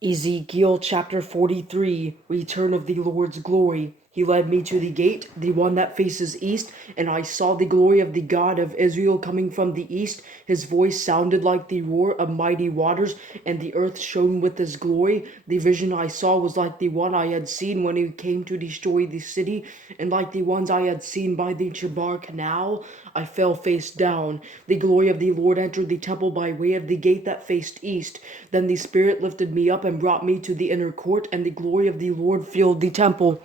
Ezekiel Chapter 43, Return of the Lord's Glory. He led me to the gate, the one that faces east, and I saw the glory of the God of Israel coming from the east. His voice sounded like the roar of mighty waters, and the earth shone with his glory. The vision I saw was like the one I had seen when he came to destroy the city, and like the ones I had seen by the Chebar Canal. I fell face down. The glory of the Lord entered the temple by way of the gate that faced east. Then the Spirit lifted me up and brought me to the inner court, and the glory of the Lord filled the temple.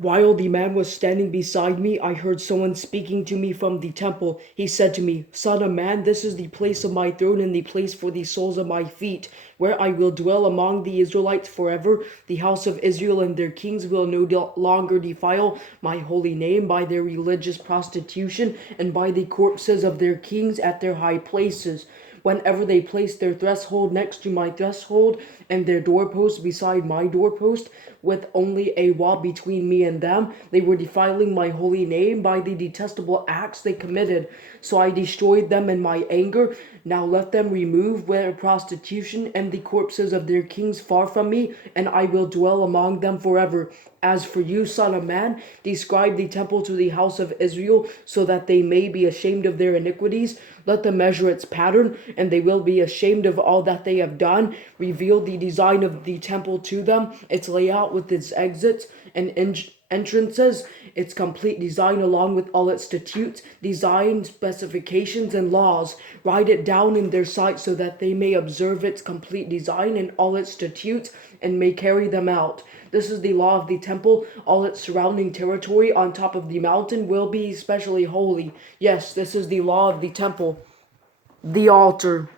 While the man was standing beside me, I heard someone speaking to me from the temple. He said to me, "Son of man, this is the place of my throne and the place for the soles of my feet, where I will dwell among the Israelites forever. The house of Israel and their kings will no longer defile my holy name by their religious prostitution and by the corpses of their kings at their high places. Whenever they placed their threshold next to my threshold and their doorpost beside my doorpost, with only a wall between me and them, they were defiling my holy name by the detestable acts they committed. So I destroyed them in my anger. Now let them remove their prostitution and the corpses of their kings far from me, and I will dwell among them forever. As for you, son of man, describe the temple to the house of Israel, so that they may be ashamed of their iniquities. Let them measure its pattern, and they will be ashamed of all that they have done. Reveal the design of the temple to them, its layout with its exits and entrances, its complete design along with all its statutes, design specifications, and laws. Write it down in their sight so that they may observe its complete design and all its statutes and may carry them out. This is the law of the temple. All its surrounding territory on top of the mountain will be especially holy. Yes, this is the law of the temple. The altar.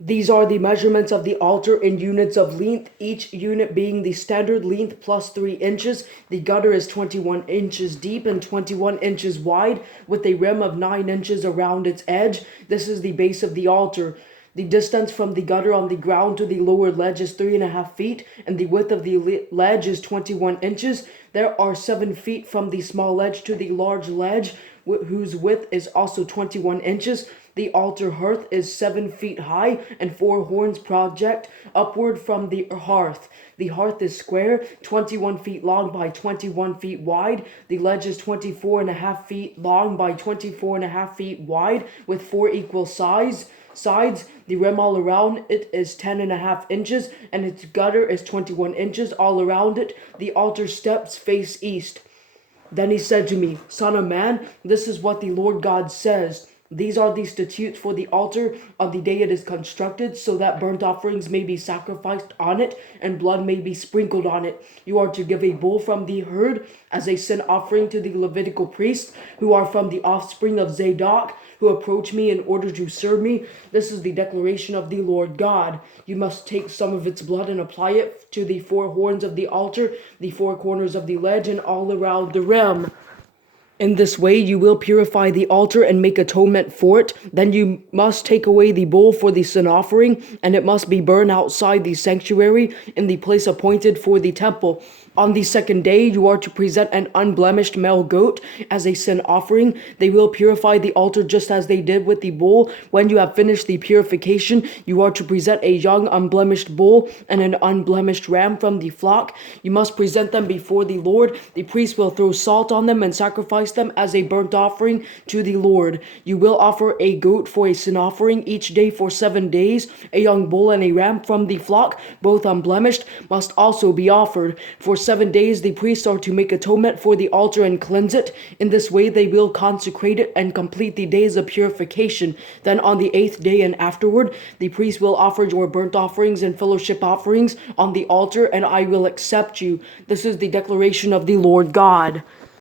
These are the measurements of the altar in units of length, each unit being the standard length plus 3 inches. The gutter is 21 inches deep and 21 inches wide, with a rim of 9 inches around its edge. This is the base of the altar. The distance from the gutter on the ground to the lower ledge is 3.5 feet, and the width of the ledge is 21 inches. There are 7 feet from the small ledge to the large ledge, whose width is also 21 inches. The altar hearth is 7 feet high, and 4 horns project upward from the hearth. The hearth is square, 21 feet long by 21 feet wide. The ledge is 24.5 feet long by 24.5 feet wide, with 4 equal sides. The rim all around it is 10.5 inches, and its gutter is 21 inches all around it. The altar steps face east. Then he said to me, "Son of man, this is what the Lord God says. These are the statutes for the altar on the day it is constructed, so that burnt offerings may be sacrificed on it, and blood may be sprinkled on it. You are to give a bull from the herd as a sin offering to the Levitical priests, who are from the offspring of Zadok, who approach me in order to serve me. This is the declaration of the Lord God. You must take some of its blood and apply it to the 4 horns of the altar, the 4 corners of the ledge, and all around the rim. In this way you will purify the altar and make atonement for it. Then you must take away the bull for the sin offering, and it must be burned outside the sanctuary in the place appointed for the temple. On the 2nd day you are to present an unblemished male goat as a sin offering. They will purify the altar just as they did with the bull. When you have finished the purification, you are to present a young unblemished bull and an unblemished ram from the flock. You must present them before the Lord. The priest will throw salt on them and sacrifice them as a burnt offering to the Lord. You will offer a goat for a sin offering each day for 7 days. A young bull and a ram from the flock, both unblemished, must also be offered. For 7 days the priests are to make atonement for the altar and cleanse it. In this way they will consecrate it and complete the days of purification. Then on the 8th day and afterward, the priest will offer your burnt offerings and fellowship offerings on the altar, and I will accept you. This is the declaration of the Lord God."